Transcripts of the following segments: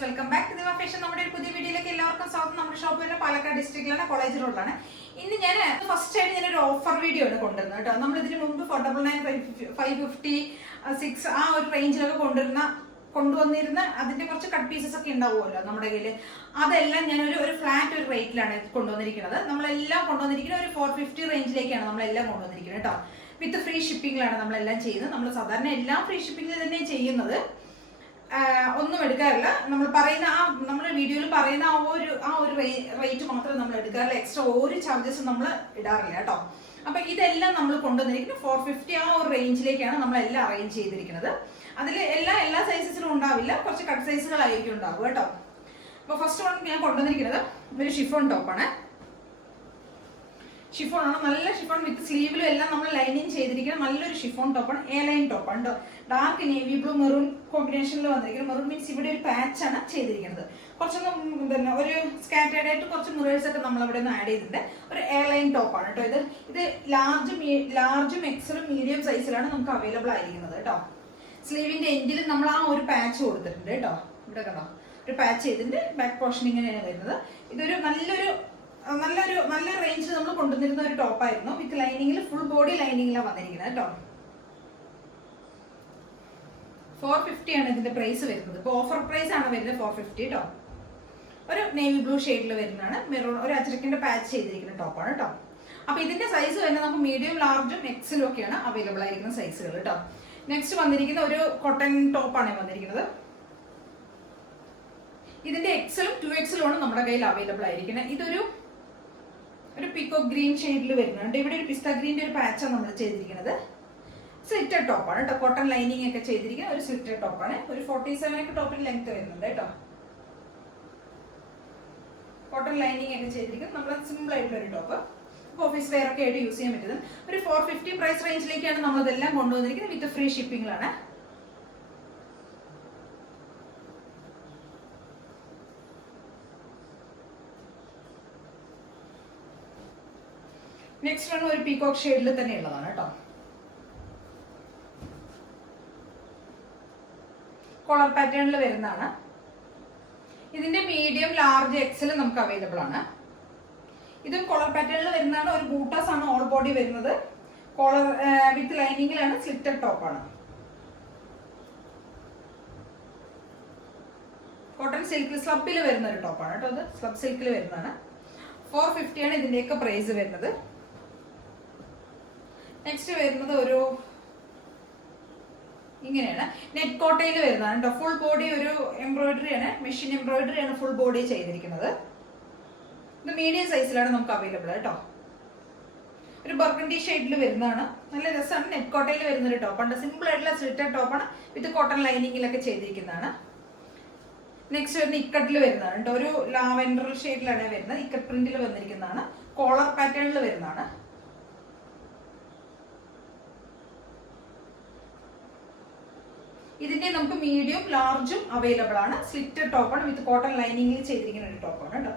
Viewers, welcome back to ദിവ fashion. നമ്മുടെ ഒരു പുതിയ വീഡിയോയിലേക്ക് എല്ലാവർക്കും സ്വാഗതം. നമ്മുടെ ഷോപ്പ് വരുന്നത് പാലക്കാട് ഡിസ്ട്രിക്റ്റിലാണ്, കോളേജ് റോഡിലാണ്. ഇന്ന് ഞാൻ ഫസ്റ്റ് ആയിട്ട് ഞാനൊരു ഓഫർ വീഡിയോ ആണ് കൊണ്ടുവരുന്നത് കേട്ടോ. നമ്മൾ ഇതിന് മുമ്പ് 499, 550, 6 ആ ഒരു റേഞ്ചിലൊക്കെ കൊണ്ടുവന്നിരുന്ന അതിന്റെ കുറച്ച് കട്ട് പീസസ് ഒക്കെ ഉണ്ടാവുമല്ലോ നമ്മുടെ കയ്യിൽ. അതെല്ലാം ഞാൻ ഒരു ഫ്ലാറ്റ് ഒരു റേറ്റിലാണ് കൊണ്ടുവന്നിരിക്കുന്നത്. നമ്മളെല്ലാം കൊണ്ടുവന്നിരിക്കുന്നത് ഒരു 450 റേഞ്ചിലേക്കാണ് നമ്മളെല്ലാം കൊണ്ടുവന്നിരിക്കുന്നത് കേട്ടോ. വിത്ത് ഫ്രീ ഷിപ്പിംഗിലാണ് നമ്മളെല്ലാം ചെയ്യുന്നത്. നമ്മൾ സാധാരണ എല്ലാം ഫ്രീ ഷിപ്പിംഗിൽ തന്നെ ചെയ്യുന്നത്, ഒന്നും എടുക്കാറില്ല. നമ്മൾ വീഡിയോയിൽ പറയുന്ന ആ ഒരു റേറ്റ് മാത്രമേ നമ്മൾ എടുക്കാറില്ല. എക്സ്ട്രാ ഒരു ചാർജസ് നമ്മൾ ഇടാറില്ല കേട്ടോ. അപ്പൊ ഇതെല്ലാം നമ്മൾ കൊണ്ടുവന്നിരിക്കുന്നത് 450 ആ ഒരു റേഞ്ചിലേക്കാണ് നമ്മളെല്ലാം അറേഞ്ച് ചെയ്തിരിക്കുന്നത്. അതിൽ എല്ലാ സൈസസിലും ഉണ്ടാവില്ല, കുറച്ച് കട്ട് സൈസുകളായിരിക്കും ഉണ്ടാവുക കേട്ടോ. അപ്പൊ ഫസ്റ്റ് വൺ ഞാൻ കൊണ്ടുവന്നിരിക്കുന്നത് ഒരു ഷിഫോൺ ടോപ്പാണ്. ഷിഫോൺ ആണ്, നല്ല ഷിഫോൺ വിത്ത് സ്ലീവിലും എല്ലാം നമ്മൾ ലൈനിങ് ചെയ്തിരിക്കുന്ന നല്ലൊരു ഷിഫോൺ ടോപ്പാണ്. എ ലൈൻ ടോപ്പാണ് കേട്ടോ. ഡാർക്ക് നേവി ബ്ലൂ മെറൂൺ കോമ്പിനേഷനിൽ വന്നിരിക്കുന്നത്. മെറൂൺ മീൻസ് ഇവിടെ ഒരു പാച്ച് ആണ് ചെയ്തിരിക്കുന്നത്. കുറച്ചൊന്നും ഒരു സ്കാറ്റേഡ് ആയിട്ട് കുറച്ച് മിറേഴ്സ് ഒക്കെ നമ്മൾ അവിടെ നിന്ന് ആഡ് ചെയ്തിട്ടുണ്ട്. ഒരു എ ലൈൻ ടോപ്പാണ് കേട്ടോ. ഇത് ലാർജും എക്സലും മീഡിയം സൈസിലാണ് നമുക്ക് അവൈലബിൾ ആയിരിക്കുന്നത് കേട്ടോ. സ്ലീവിന്റെ എൻഡിൽ നമ്മൾ ആ ഒരു പാച്ച് കൊടുത്തിട്ടുണ്ട് കേട്ടോ. ഇവിടെ കണ്ടോ, ഒരു പാച്ച് ചെയ്തിട്ടുണ്ട്. ബാക്ക് പോർഷൻ ഇങ്ങനെയാണ് വരുന്നത്. ഇതൊരു നല്ല റേഞ്ചിൽ നമ്മൾ കൊണ്ടുവന്നിരുന്ന ഒരു ടോപ്പായിരുന്നു. വിത്ത് ലൈനിങ്ങിൽ ഫുൾ ബോഡി ലൈനിങ്ങിലാണ് വന്നിരിക്കുന്നത് കേട്ടോ. 450 ആണ് ഇതിന്റെ പ്രൈസ് വരുന്നത്. ഇപ്പൊ ഓഫർ പ്രൈസ് ആണ് വരുന്നത് 450 കേട്ടോ. ഒരു നേവി ബ്ലൂ ഷെയ്ഡിൽ വരുന്നതാണ്. മെറൂൺ ഒരു അച്ചരക്കിന്റെ പാച്ച് ചെയ്തിരിക്കുന്ന ടോപ്പാണ് കേട്ടോ. അപ്പൊ ഇതിന്റെ സൈസ് വരുന്നത് നമുക്ക് മീഡിയം, ലാർജും എക്സലും ഒക്കെയാണ് അവൈലബിൾ ആയിരിക്കുന്ന സൈസുകൾ കേട്ടോ. നെക്സ്റ്റ് വന്നിരിക്കുന്ന ഒരു കോട്ടൺ ടോപ്പാണ് വന്നിരിക്കുന്നത്. ഇതിന്റെ എക്സലും 2XL ആണ് നമ്മുടെ കയ്യിൽ അവൈലബിൾ ആയിരിക്കുന്നത്. ഇതൊരു പീക്കോ ഗ്രീൻ ഷെയ്ഡിൽ വരുന്നുണ്ട്. ഇവിടെ ഒരു പിസ്ത ഗ്രീൻ്റെ ഒരു പാച്ചാണ് നമ്മൾ ചെയ്തിരിക്കുന്നത്. സ്ലിറ്റഡ് ടോപ്പാണ് കേട്ടോ. കോട്ടൺ ലൈനിങ് ഒക്കെ ചെയ്തിരിക്കുന്ന ഒരു സ്ലിറ്റഡ് ടോപ്പാണ്. ഒരു 47 ഒക്കെ ടോപ്പിൽ ലെങ്ത് വരുന്നുണ്ട് കേട്ടോ. കോട്ടൺ ലൈനിങ് ഒക്കെ ചെയ്തിരിക്കുന്നത് നമ്മൾ സിമ്പിൾ ആയിട്ടുള്ള ഒരു ടോപ്പ്. ഓഫീസ് വെയർ ഒക്കെ ആയിട്ട് യൂസ് ചെയ്യാൻ പറ്റുന്നത്. ഒരു 450 പ്രൈസ് റേഞ്ചിലേക്കാണ് നമ്മൾ ഇതെല്ലാം കൊണ്ടുവന്നിരിക്കുന്നത്. വിത്ത് ഫ്രീ ഷിപ്പിംഗിലാണ്. നെക്സ്റ്റ് വൺ ഒരു പീകോക്ക് ഷെയ്ഡിൽ തന്നെ ഉള്ളതാണ് കേട്ടോ. കോളർ പാറ്റേണിൽ വരുന്നതാണ്. ഇതിന്റെ മീഡിയം, ലാർജ്, എക്സൽ നമുക്ക് അവൈലബിൾ ആണ്. ഇതും കോളർ പാറ്റേണിൽ വരുന്നതാണ്. ഒരു ബൂട്ടാസ് ആണ് ഓൾ ബോഡി വരുന്നത്. കോളർ വിത്ത് ലൈനിങ്ങിലാണ്. സ്ലിറ്റഡ് ടോപ്പാണ്. കോട്ടൺ സിൽക്ക് സ്ലബിൽ വരുന്ന ഒരു ടോപ്പാണ് കേട്ടോ. അത് സ്ലബ് സിൽക്കിൽ വരുന്നതാണ്. 450 ആണ് ഇതിന്റെയൊക്കെ പ്രൈസ് വരുന്നത്. നെക്സ്റ്റ് വരുന്നത് ഒരു ഇങ്ങനെയാണ്, നെറ്റ് കോട്ടയിൽ വരുന്നതാണ് കേട്ടോ. ഫുൾ ബോഡി ഒരു എംബ്രോയിഡറി ആണ്, മെഷീൻ എംബ്രോയിഡറി ആണ് ഫുൾ ബോഡി ചെയ്തിരിക്കുന്നത്. ഇത് മീഡിയം സൈസിലാണ് നമുക്ക് അവൈലബിൾ കേട്ടോ. ഒരു ബർഗണ്ടി ഷെയ്ഡിൽ വരുന്നതാണ്. നല്ല രസമാണ്. നെറ്റ് കോട്ടയിൽ വരുന്ന ഒരു ടോപ്പാണ്. സിമ്പിൾ ആയിട്ടുള്ള സ്ലിറ്റഡ് ടോപ്പാണ്. വിത്ത് കോട്ടൺ ലൈനിങ്ങിലൊക്കെ ചെയ്തിരിക്കുന്നതാണ്. നെക്സ്റ്റ് വരുന്ന ഇക്കട്ടിൽ വരുന്നതാണ് കേട്ടോ. ഒരു ലാവെൻഡർ ഷെയ്ഡിലാണ് വരുന്നത്. ഇക്കട്ട് പ്രിന്റിൽ വന്നിരിക്കുന്നതാണ്. കോളർ പാറ്റേണിൽ വരുന്നതാണ്. ഇതിന്റെ നമുക്ക് മീഡിയം, ലാർജും അവൈലബിൾ ആണ്. സ്ലിറ്റഡ് ടോപ്പാണ്. വിത്ത് കോട്ടൺ ലൈനിങ്ങിൽ ചെയ്തിരിക്കുന്ന ഒരു ടോപ്പാണ് കേട്ടോ.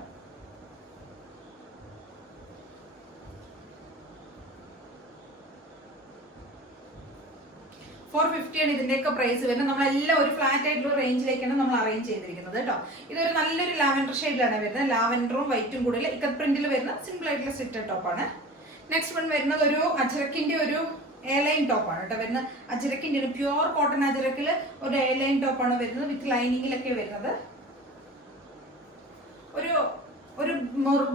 $450 ആണ് ഇതിന്റെയൊക്കെ പ്രൈസ് വരുന്നത്. നമ്മളെല്ലാം ഒരു ഫ്ലാറ്റ് ആയിട്ടുള്ള റേഞ്ചിലേക്കാണ് നമ്മൾ അറേഞ്ച് ചെയ്തിരിക്കുന്നത് കേട്ടോ. ഇതൊരു നല്ലൊരു ലാവെൻഡർ ഷെയ്ഡിലാണ് വരുന്നത്. ലാവെൻഡറും വൈറ്റും കൂടി ഇക്കട്ട് പ്രിന്റിൽ വരുന്ന സിമ്പിൾ ആയിട്ടുള്ള സ്ലിറ്റഡ് ടോപ്പാണ്. നെക്സ്റ്റ് വൺ വരുന്നത് ഒരു അജ്രക്കിന്റെ ഒരു എ ലൈൻ ടോപ്പാണ് കേട്ടോ വരുന്നത്. അജ്രക്കിന്റെ ഒരു പ്യുവർ കോട്ടൺ അജ്രക്കിൽ ഒരു എ ലൈൻ ടോപ്പാണ് വരുന്നത്. വിത്ത് ലൈനിങ്ങിലൊക്കെ വരുന്നത്. ഒരു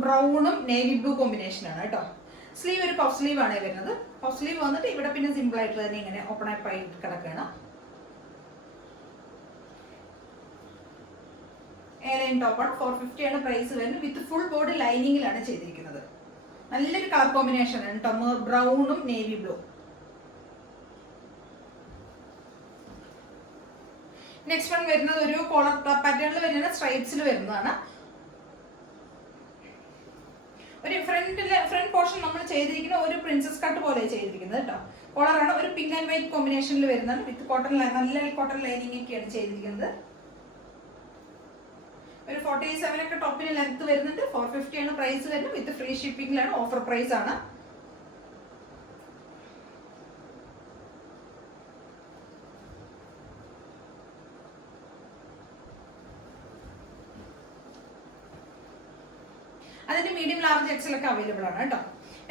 ബ്രൗണും നേവി ബ്ലൂ കോമ്പിനേഷനാണ് കേട്ടോ. സ്ലീവ് ഒരു പഫ് സ്ലീവ് ആണ് വരുന്നത്. പഫ് സ്ലീവ് വന്നിട്ട് ഇവിടെ പിന്നെ സിമ്പിൾ ആയിട്ട് തന്നെ ഇങ്ങനെ ഓപ്പൺ അപ്പ് ആയിട്ട് കിടക്കുകയാണ്. എ ലൈൻ ടോപ്പാണ്. 450 ആണ് പ്രൈസ് വരുന്നത്. വിത്ത് ഫുൾ ബോഡി ലൈനിങ്ങിലാണ് ചെയ്തിരിക്കുന്നത്. നല്ലൊരു കളർ കോമ്പിനേഷൻ ആണ് കേട്ടോ. ബ്രൗണും നേവി ബ്ലൂ. നെക്സ്റ്റ് വൺ വരുന്നത് ഒരു കോളർ പാറ്റേണിൽ വരുന്ന സ്ട്രൈപ്സിൽ വരുന്നതാണ്. ഒരു ഫ്രണ്ട് പോർഷൻ നമ്മൾ ചെയ്തിരിക്കുന്ന ഒരു പ്രിൻസസ് കട്ട് പോലെ ചെയ്തിരിക്കുന്നത് കേട്ടോ. കോളറാണ് ഒരു പിങ്ക് ആൻഡ് വൈറ്റ് കോമ്പിനേഷനിൽ വരുന്നതാണ്. വിത്ത് കോട്ടൺ നല്ല കോട്ടൺ ലൈനിങ് ഒക്കെയാണ് ചെയ്തിരിക്കുന്നത്. ഒരു 47 ഒക്കെ ടോപ്പിന് ലെങ്ത് വരുന്നുണ്ട്. 450 ആണ് പ്രൈസ് വരുന്നത്. വിത്ത് ഫ്രീ ഷിപ്പിംഗിലാണ്. ഓഫർ പ്രൈസ് ആണ്. അതിന്റെ മീഡിയം ലാർജ് എക്സൽ ഒക്കെ അവൈലബിൾ ആണ് കേട്ടോ.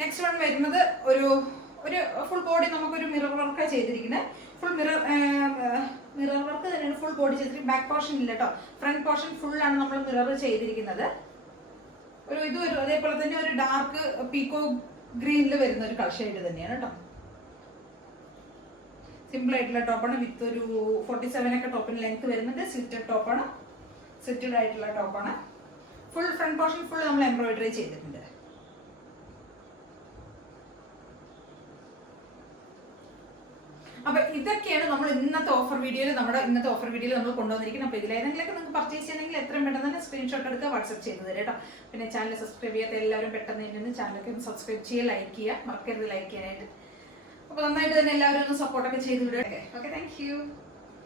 നെക്സ്റ്റ് വൺ വരുന്നത് ഒരു ഫുൾ ബോഡി നമുക്കൊരു മിറർ വർക്ക് ചെയ്തിരിക്കുന്നത്. ഫുൾ മിറർ വർക്ക് തന്നെയാണ് ഫുൾ ബോഡി ചെയ്തിരിക്കുന്നത്. ബാക്ക് പോർഷൻ ഇല്ല കേട്ടോ, ഫ്രണ്ട് പോർഷൻ ഫുൾ ആണ് നമ്മൾ മിറർ ചെയ്തിരിക്കുന്നത്. ഇത് ഒരു അതേപോലെ തന്നെ ഒരു ഡാർക്ക് പീക്കോ ഗ്രീനിൽ വരുന്ന ഒരു കളർ ഷെയ്ഡ് തന്നെയാണ് കേട്ടോ. സിമ്പിൾ ആയിട്ടുള്ള ടോപ്പാണ്. വിത്ത് ഒരു 47 ഒക്കെ ടോപ്പിന് ലെങ്ത് വരുന്നുണ്ട്. സ്ലിറ്റഡ് ടോപ്പാണ്, സ്ലിറ്റഡ് ആയിട്ടുള്ള ടോപ്പാണ്. ഫുൾ ഫ്രണ്ട് പോർഷൻ ഫുൾ നമ്മൾ എംബ്രോയിഡറി ചെയ്തിട്ടുണ്ട്. അപ്പൊ ഇതൊക്കെയാണ് നമ്മൾ ഇന്നത്തെ ഓഫർ വീഡിയോയിൽ നമ്മൾ കൊണ്ടുവന്നിരിക്കുന്നത്. അപ്പൊ ഇതിലേതെങ്കിലൊക്കെ നിങ്ങൾക്ക് പർച്ചേസ് ചെയ്യണമെങ്കിൽ എത്രയും പെട്ടെന്ന് തന്നെ സ്ക്രീൻഷോട്ട് എടുക്കുക, വാട്സ്ആപ്പ് ചെയ്ത് തരാം കേട്ടോ. പിന്നെ ചാനൽ സബ്സ്ക്രൈബ് ചെയ്യാത്ത എല്ലാവരും പെട്ടെന്ന് തന്നെ ചാനലൊക്കെ ഒന്ന് സബ്സ്ക്രൈബ് ചെയ്യുക, ലൈക്ക് ചെയ്യുക, മറക്കരുത് ലൈക്ക് ചെയ്യാനായിട്ട്. അപ്പൊ നന്നായിട്ട് തന്നെ എല്ലാവരും ഒന്ന് സപ്പോർട്ടൊക്കെ ചെയ്ത് വിടുക. Okay, thank you.